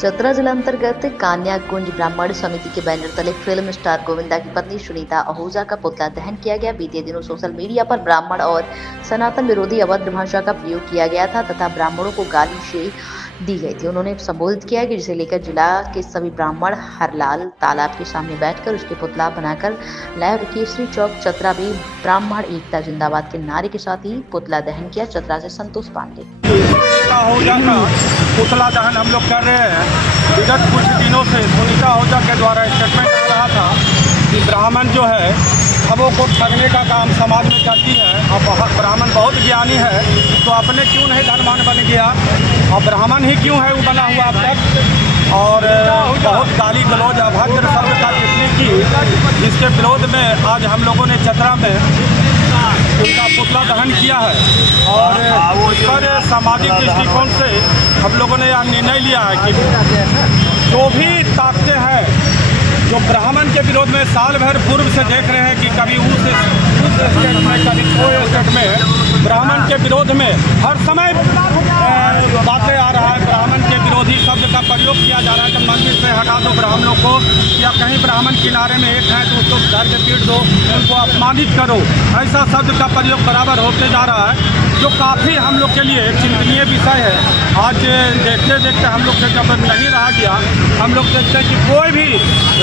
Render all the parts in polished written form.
चतरा जिला अंतर्गत कान्या कुंज ब्राह्मण समिति के बैनर तले फिल्म स्टार गोविंदा की पत्नी सुनीता आहूजा का पुतला दहन किया गया। बीते दिनों सोशल मीडिया पर ब्राह्मण और सनातन विरोधी अभद्र भाषा का प्रयोग किया गया था तथा ब्राह्मणों को गाली से दी गई थी। उन्होंने संबोधित किया कि जिसे लेकर जिला के सभी ब्राह्मण हरलाल तालाब के सामने बैठकर उसके पुतला बनाकर लाए। केसरी चौक चतरा भी ब्राह्मण एकता जिंदाबाद के नारे के साथ ही पुतला दहन किया। चतरा से संतोष पांडे। पुतला दहन हम लोग कर रहे हैं। विगत कुछ दिनों से सुनीता आहूजा के द्वारा स्टेटमेंट आ रहा था कि ब्राह्मण जो है सबों को ठगने का काम समाज में करती है और ब्राह्मण बहुत ज्ञानी है, तो अपने क्यों नहीं धनवान बन गया और ब्राह्मण ही क्यों है वो बना हुआ अब तक। और बहुत गाली गलौज अभद्र शब्द का टिप्पणी की, जिसके विरोध में आज हम लोगों ने चतरा में उनका पुतला दहन किया है। और इस पर सामाजिक दृष्टिकोण से हम लोगों ने यह निर्णय लिया है कि जो भी ताकतें हैं जो ब्राह्मण के विरोध में साल भर पूर्व से देख रहे हैं कि कभी उस स्टेट में कभी कोई स्टेट में ब्राह्मण के विरोध में हर समय बातें आ रहा है। ब्राह्मण के विरोधी शब्द का प्रयोग किया जा रहा है कि मंदिर से हटा दो ब्राह्मणों को, या कहीं ब्राह्मण किनारे में एक है तो उसको घर के पीट दो, उनको अपमानित करो, ऐसा शब्द का प्रयोग बराबर होते जा रहा है, जो काफ़ी हम लोग के लिए एक चिंतनीय विषय है। आज देखते देखते हम लोग से जब नहीं रहा गया, हम लोग देखते हैं कि कोई भी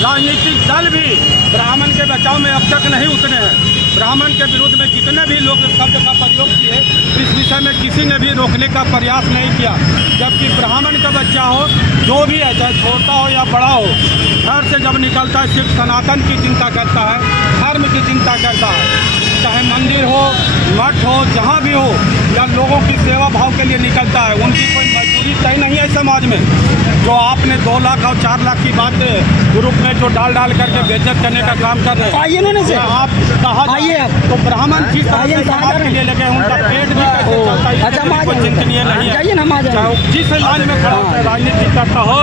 राजनीतिक दल भी ब्राह्मण के बचाव में अब तक नहीं उतरे हैं। ब्राह्मण के विरुद्ध में जितने भी लोग शब्द का प्रयोग किए, इस विषय में किसी ने भी रोकने का प्रयास नहीं किया। जबकि ब्राह्मण का बच्चा हो, जो भी है, चाहे छोटा हो या बड़ा हो, घर से जब निकलता है सिर्फ सनातन की चिंता करता है, धर्म की चिंता करता है। चाहे मंदिर हो, मठ हो, जहाँ भी हो, या लोगों की सेवा भाव के लिए निकलता है। उनकी कोई मजबूरी तय नहीं है समाज में। जो आपने 2 लाख और 4 लाख की बात ग्रुप में जो डाल करके बेइज्जत करने का काम कर रहे हैं, आइए ना से आप कहा तो ब्राह्मण जिस तरह से समाज के लिए लगे, उनका पेट भी कैसे चलता है, इससे कोई चिंतनीय नहीं है। चाहे जिस लाइन में खड़ा हो, राजनीति करता हो,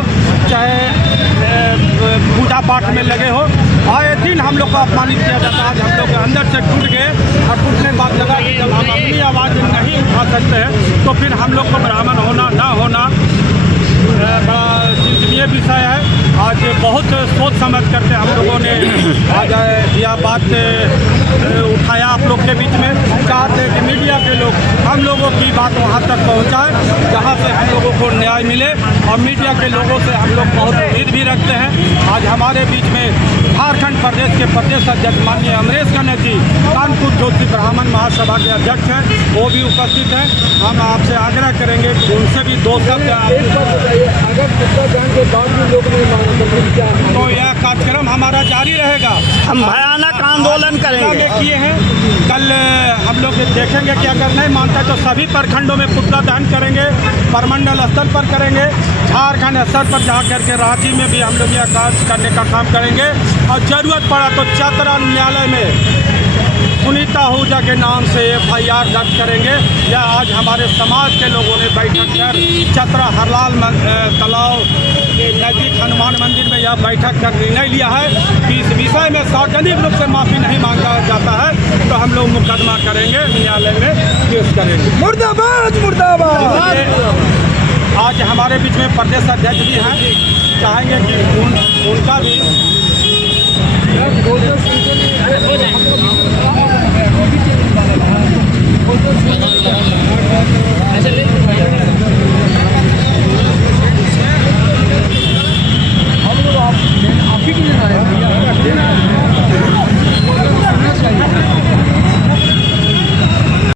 चाहे पूजा पाठ में लगे हो, आए दिन हम लोग को अपमानित किया जाता है। हम लोग के अंदर से टूट गए और टूटने के बाद लगा कि जब हम अपनी आवाज़ नहीं उठा सकते हैं तो फिर हम लोग को ब्राह्मण होना ना होना बड़ा चिंतनीय विषय है। आज बहुत सोच समझ करके हम लोगों ने आज यह बात उठाया आप लोग के बीच में। चाहते हैं कि मीडिया के लोग हम लोगों की बात वहाँ तक पहुँचाएं जहाँ से हम लोगों को न्याय मिले, और मीडिया के लोगों से हम लोग बहुत उम्मीद भी रखते हैं। आज हमारे बीच में झारखंड प्रदेश के प्रदेश अध्यक्ष माननीय अमरेश गणेश जी, कानपुर ज्योति ब्राह्मण महासभा के अध्यक्ष हैं, वो भी उपस्थित हैं। हम आपसे आग्रह करेंगे कि उनसे भी 2 शब्द तो यह कार्यक्रम हमारा जारी रहेगा। हम भयानक आंदोलन करेंगे किए हैं। कल हम लोग देखेंगे कि अगर नहीं मानता तो सभी प्रखंडों में पुतला दहन करेंगे, परमंडल स्तर पर करेंगे, झारखंड स्तर पर जा करके रांची में भी हम लोग यह कार्य करने का काम करेंगे। और ज़रूरत पड़ा तो चतरा न्यायालय में सुनीता आहूजा के नाम से FIR दर्ज करेंगे। यह आज हमारे समाज के लोगों ने बैठक कर चतरा हरलाल तालाब के नज़दीक हनुमान मंदिर में यह बैठक कर निर्णय लिया है कि इस विषय में सार्वजनिक रूप से माफ़ी नहीं मांगा जाता है तो हम लोग मुकदमा करेंगे, न्यायालय में केस करेंगे। मुर्दाबाद मुर्दाबाद। आज हमारे बीच में प्रदेश अध्यक्ष भी हैं, चाहेंगे कि उनका भी